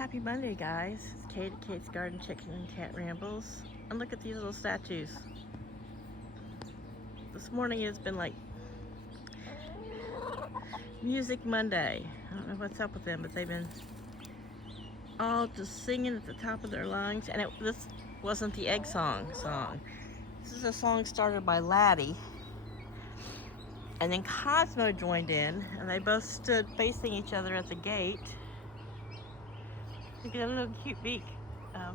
Happy Monday, guys. It's Kate at Kate's Garden Chicken and Cat Rambles. And look at these little statues. This morning it's been like Music Monday. I don't know what's up with them, but they've been all just singing at the top of their lungs. And this wasn't the egg song. This is a song started by Laddie. And then Cosmo joined in, and they both stood facing each other at the gate. Look at a little cute beak,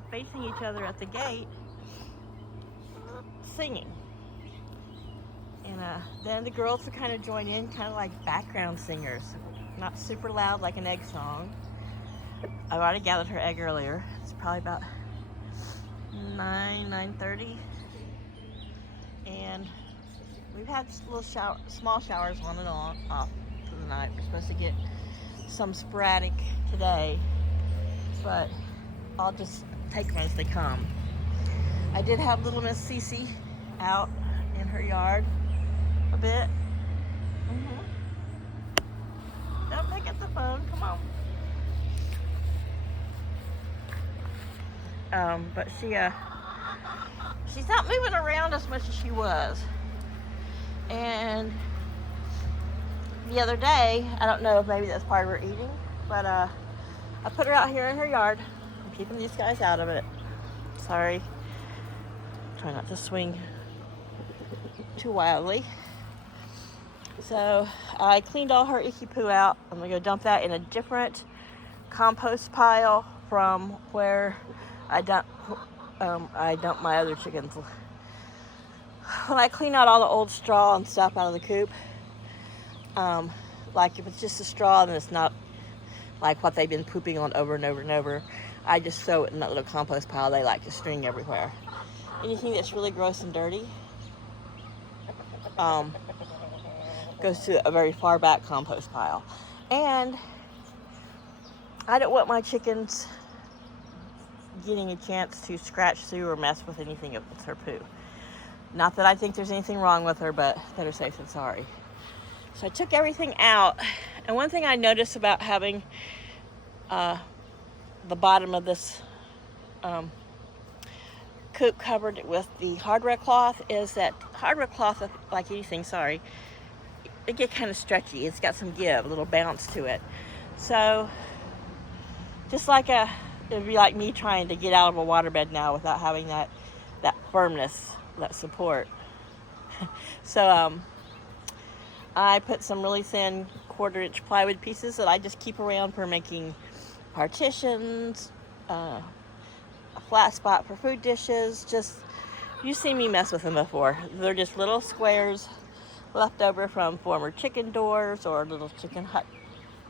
facing each other at the gate, singing. And then the girls would kind of join in, kind of like background singers, not super loud like an egg song. I've already gathered her egg earlier. It's probably about 9:30, and we've had little small showers on and off for the night. We're supposed to get some sporadic today, but I'll just take them as they come. I did have little Miss Cece out in her yard a bit. Don't pick up the phone, come on. But she's not moving around as much as she was. And the other day, I don't know if maybe that's part of her eating, but I put her out here in her yard. I'm keeping these guys out of it. Sorry. Try not to swing too wildly. So I cleaned all her icky poo out. I'm gonna go dump that in a different compost pile from where I dump my other chickens. When I clean out all the old straw and stuff out of the coop, like if it's just a straw, then it's not like what they've been pooping on over and over and over, I just throw it in that little compost pile they like to string everywhere. Anything that's really gross and dirty goes to a very far back compost pile. And I don't want my chickens getting a chance to scratch through or mess with anything with her poo. Not that I think there's anything wrong with her, but better safe than sorry. So I took everything out, and one thing I noticed about having the bottom of this coop covered with the hardware cloth is that hardware cloth, like anything, it gets kind of stretchy. It's got some give, a little bounce to it. So just like it'd be like me trying to get out of a waterbed now without having that firmness, that support. So I put some really thin 1/4-inch plywood pieces that I just keep around for making partitions, a flat spot for food dishes. Just, you've seen me mess with them before. They're just little squares left over from former chicken doors or little chicken hut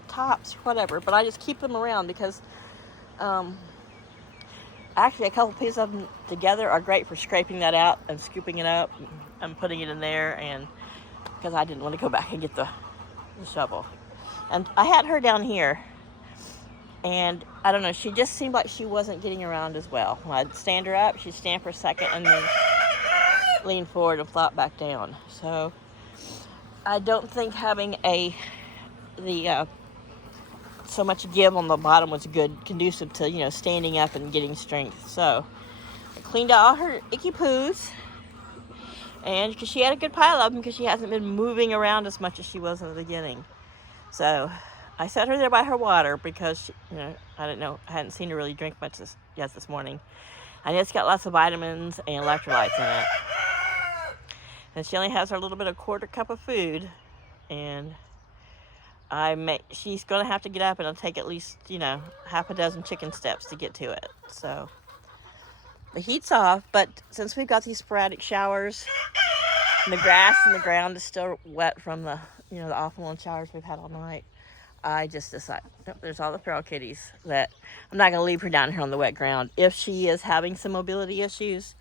tops, whatever. But I just keep them around because actually a couple pieces of them together are great for scraping that out and scooping it up and putting it in there, and because I didn't want to go back and get the shovel. And I had her down here, and I don't know, she just seemed like she wasn't getting around as well. When I'd stand her up, she'd stand for a second and then lean forward and flop back down. So I don't think having so much give on the bottom was conducive to, standing up and getting strength. So I cleaned out all her icky poos, and because she had a good pile of them because she hasn't been moving around as much as she was in the beginning. So I set her there by her water because I hadn't seen her really drink much yet this morning. I know it's got lots of vitamins and electrolytes in it. And she only has her little bit of 1/4 cup of food, and she's going to have to get up, and it'll take at least, half a dozen chicken steps to get to it. So the heat's off, but since we've got these sporadic showers, and the grass and the ground is still wet from the off-and-on showers we've had all night, I just decided, there's all the feral kitties, that I'm not going to leave her down here on the wet ground. If she is having some mobility issues,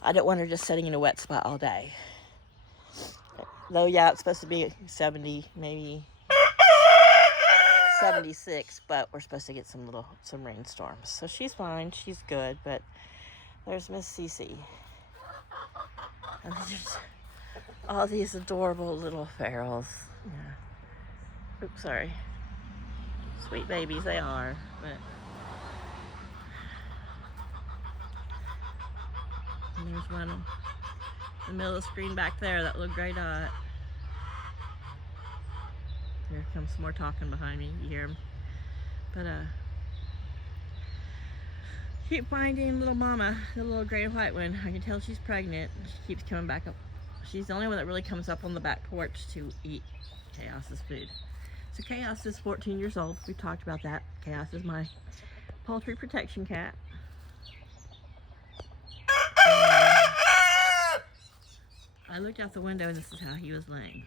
I don't want her just sitting in a wet spot all day. Though, yeah, it's supposed to be 70, maybe 76, but we're supposed to get some rainstorms. So she's fine, she's good, but there's Miss Cece. And there's all these adorable little ferals. Yeah. Oops, sorry. Sweet babies they are, but And there's one in the middle of the screen back there, that little gray dot. Here comes some more talking behind me. You hear him? But keep finding little mama, the little gray and white one. I can tell she's pregnant. She keeps coming back up. She's the only one that really comes up on the back porch to eat Chaos's food. So Chaos is 14 years old. We've talked about that. Chaos is my poultry protection cat. I looked out the window and this is how he was laying.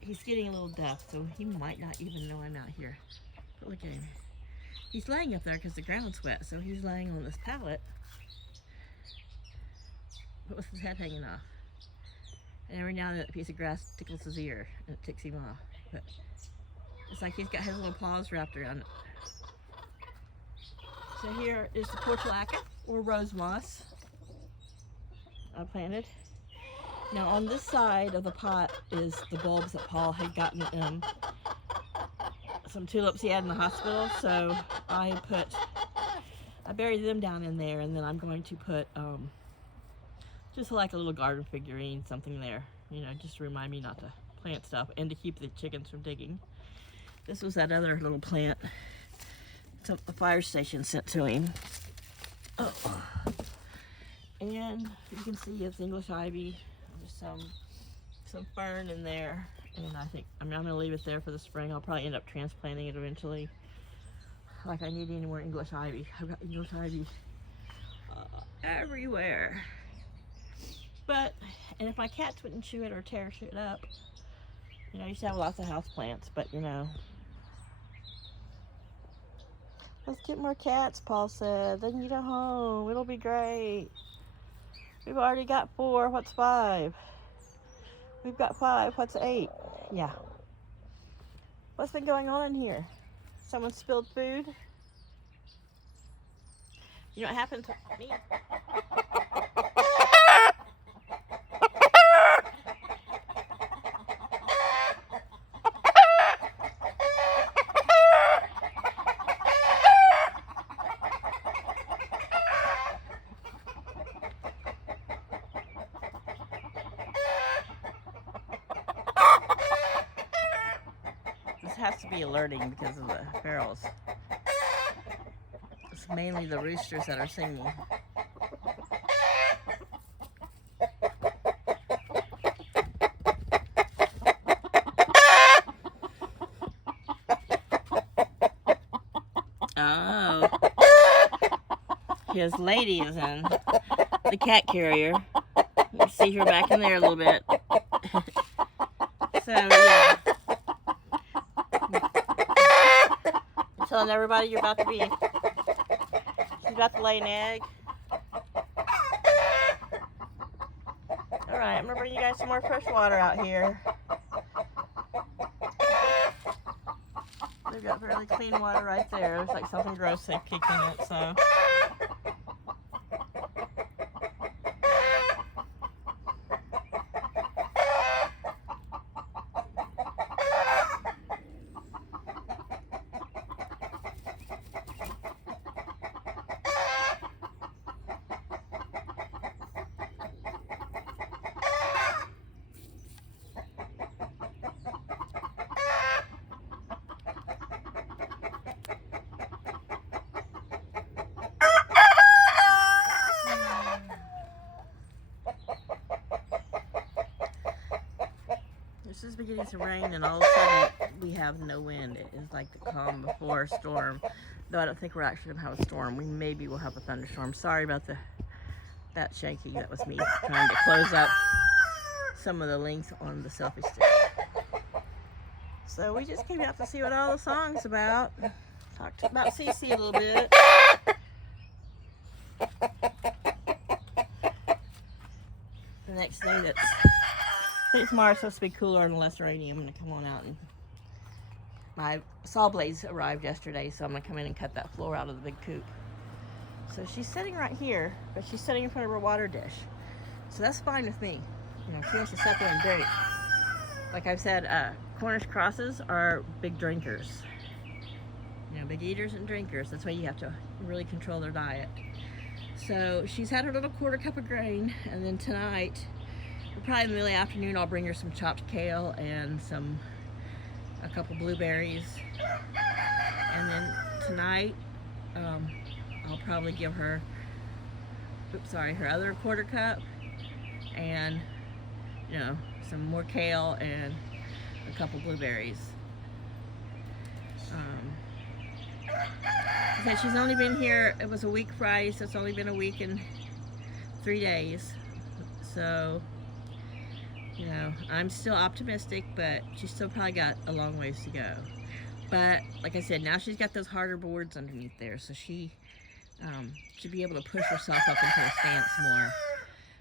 He's getting a little deaf, so he might not even know I'm out here. But look at him. He's laying up there because the ground's wet, so he's laying on this pallet, but with his head hanging off. And every now and then a piece of grass tickles his ear and it ticks him off. But it's like he's got his little paws wrapped around it. So here is the portulaca, or rose moss, I planted. Now on this side of the pot is the bulbs that Paul had gotten some tulips he had in the hospital, so I buried them down in there, and then I'm going to put just like a little garden figurine, something there, you know, just to remind me not to plant stuff and to keep the chickens from digging. This was that other little plant the fire station sent to him. Oh. And you can see it's English ivy. There's some fern in there, and I think I'm gonna leave it there for the spring. I'll probably end up transplanting it eventually. Like I need any more English ivy. I've got English ivy everywhere. And if my cats wouldn't chew it or tear shit up, you know, I used to have lots of house plants, but you know. Let's get more cats, Paul said. Then you get a home. It'll be great. We've already got 4. What's 5? We've got 5. What's 8? Yeah. What's been going on in here? Someone spilled food? You know what happened to me? Has to be alerting because of the ferals. It's mainly the roosters that are singing. Oh, his lady is in the cat carrier. You see her back in there a little bit. So yeah. Telling everybody you're about to be. She's about to lay an egg. Alright, I'm gonna bring you guys some more fresh water out here. They've got fairly clean water right there. There's like something gross they kicked in it, so. It's just beginning to rain, and all of a sudden we have no wind. It is like the calm before a storm. Though I don't think we're actually gonna have a storm. Maybe we'll have a thunderstorm. Sorry about that shaking. That was me trying to close up some of the links on the selfie stick. So we just came out to see what all the song's about. Talked about Cece a little bit. The next day I think tomorrow's supposed to be cooler and less rainy. I'm going to come on out, and my saw blades arrived yesterday, so I'm going to come in and cut that floor out of the big coop. So she's sitting right here, but she's sitting in front of her water dish. So that's fine with me. You know, she wants to sit there and drink. Like I've said, Cornish crosses are big drinkers. You know, big eaters and drinkers. That's why you have to really control their diet. So she's had her little quarter cup of grain, and then tonight, probably in the early afternoon, I'll bring her some chopped kale and a couple blueberries. And then tonight, I'll probably give her, her other quarter cup, and some more kale and a couple blueberries. Because she's only been here, it was a week Friday, so it's only been a week and 3 days. So, I'm still optimistic, but she's still probably got a long ways to go. But like I said, now she's got those harder boards underneath there, so she should be able to push herself up into a stance more.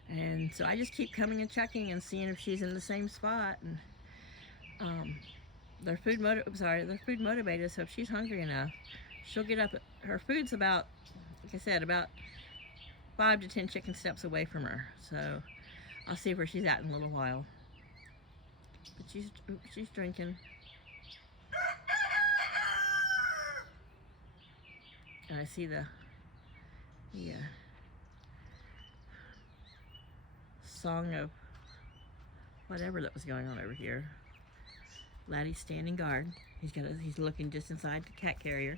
And so I just keep coming and checking and seeing if she's in the same spot. And they're food motivated, so if she's hungry enough, she'll get up. Her food's about, like I said, about 5 to 10 chicken steps away from her. So I'll see where she's at in a little while. But she's drinking. And I see the song of whatever that was going on over here. Laddie's standing guard. He's looking just inside the cat carrier.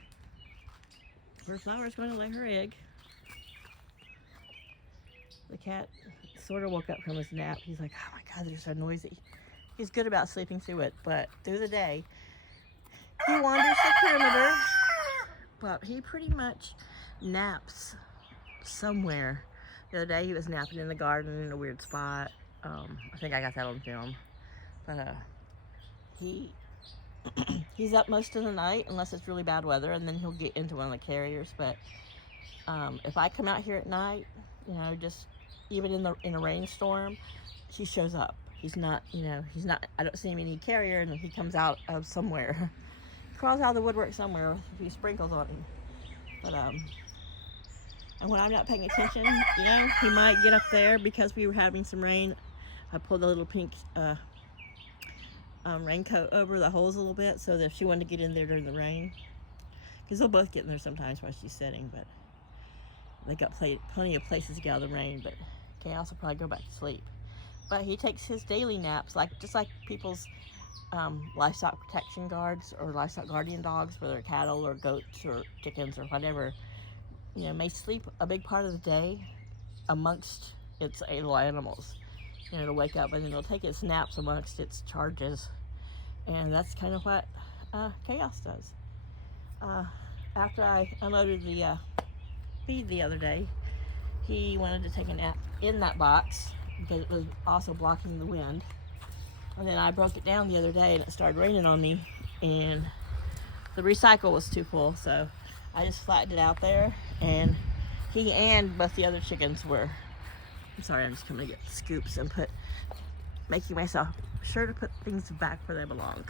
Where Flower's going to lay her egg. The cat sort of woke up from his nap. He's like, oh my God, they're so noisy. He's good about sleeping through it, but through the day, he wanders the perimeter. But he pretty much naps somewhere. The other day he was napping in the garden in a weird spot. I think I got that on film. But he's up most of the night unless it's really bad weather, and then he'll get into one of the carriers. But if I come out here at night, just even in a rainstorm, he shows up. He's not, I don't see him in any carrier, and he comes out of somewhere. Crawls out of the woodwork somewhere with a few sprinkles on him. But and when I'm not paying attention, he might get up there because we were having some rain. I pulled the little pink raincoat over the holes a little bit so that if she wanted to get in there during the rain, because they'll both get in there sometimes while she's sitting, but they got plenty of places to get out of the rain. But Chaos will probably go back to sleep. But he takes his daily naps, just like people's livestock protection guards or livestock guardian dogs, whether cattle or goats or chickens or whatever, may sleep a big part of the day amongst its little animals. It'll wake up and then it'll take its naps amongst its charges. And that's kind of what Chaos does. After I unloaded the feed the other day, he wanted to take a nap in that box because it was also blocking the wind. And then I broke it down the other day and it started raining on me and the recycle was too full, so I just flattened it out there, and he and both the other chickens were, I'm sorry, I'm just coming to get scoops and making myself sure to put things back where they belong.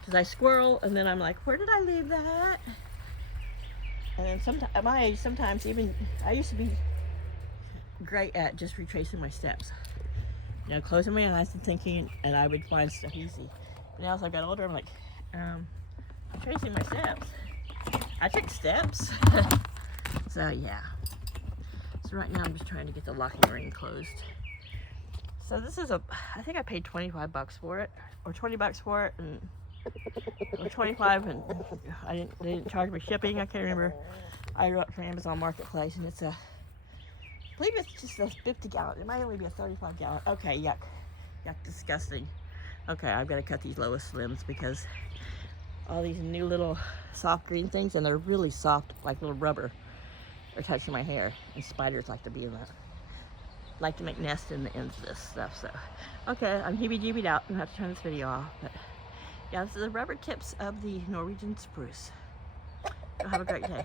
Because I squirrel and then I'm like, where did I leave that? And then sometimes, at my age, sometimes even, I used to be great at just retracing my steps. Closing my eyes and thinking, and I would find stuff easy. But now as I've got older, I'm like, I'm tracing my steps. I took steps. So yeah. So right now I'm just trying to get the locking ring closed. So this is I think I paid 25 bucks for it, or 20 bucks for it, or 25, and they didn't charge me shipping. I can't remember. I wrote from Amazon Marketplace, and it's I believe it's just a 50 gallon. It might only be a 35 gallon. Okay, yuck. Yuck, disgusting. Okay, I've got to cut these Lois Slims because all these new little soft green things, and they're really soft, like little rubber, are touching my hair. And spiders like to be in that. Like to make nests in the ends of this stuff, so. Okay, I'm heebie-jeebied out. I'm gonna have to turn this video off, but yeah, this is the rubber tips of the Norwegian spruce. Have a great day.